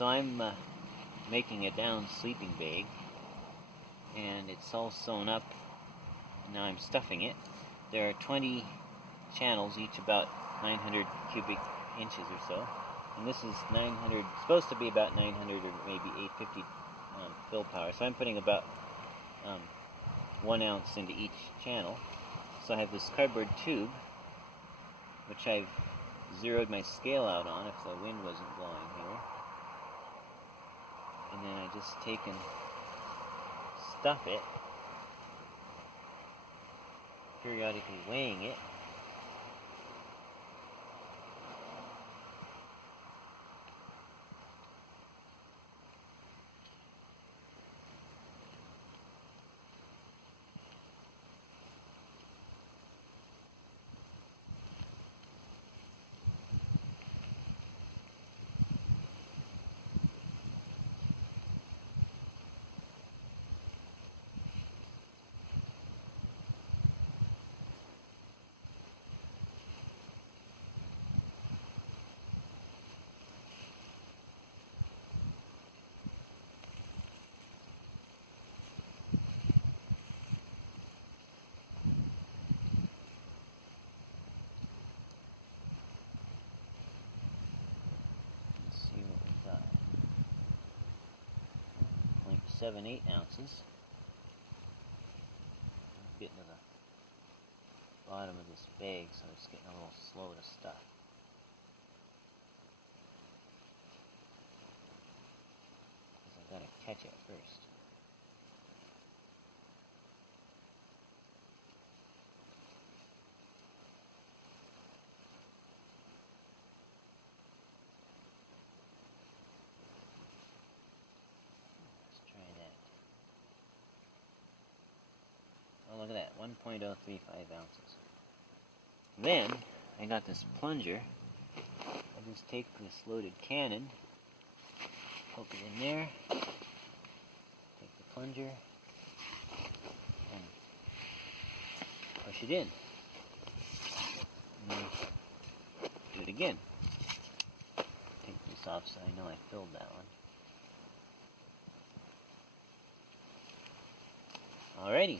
So I'm making a down sleeping bag, and it's all sewn up. Now I'm stuffing it. There are 20 channels, each about 900 cubic inches or so. And this is 900, supposed to be about 900 or maybe 850 fill power. So I'm putting about 1 ounce into each channel. So I have this cardboard tube, which I've zeroed my scale out on if the wind wasn't blowing here. And then I just take and stuff it, periodically weighing it. Let's see what we got. 0.78 ounces. Getting to the bottom of this bag, so it's getting a little slow to stuff. So I gotta catch it first. Let's try that. Oh, look at that, 1.035 ounces. Then, I got this plunger. I just take this loaded cannon, poke it in there, take the plunger, and push it in. Do it again. Take this off so I know I filled that one. Alrighty.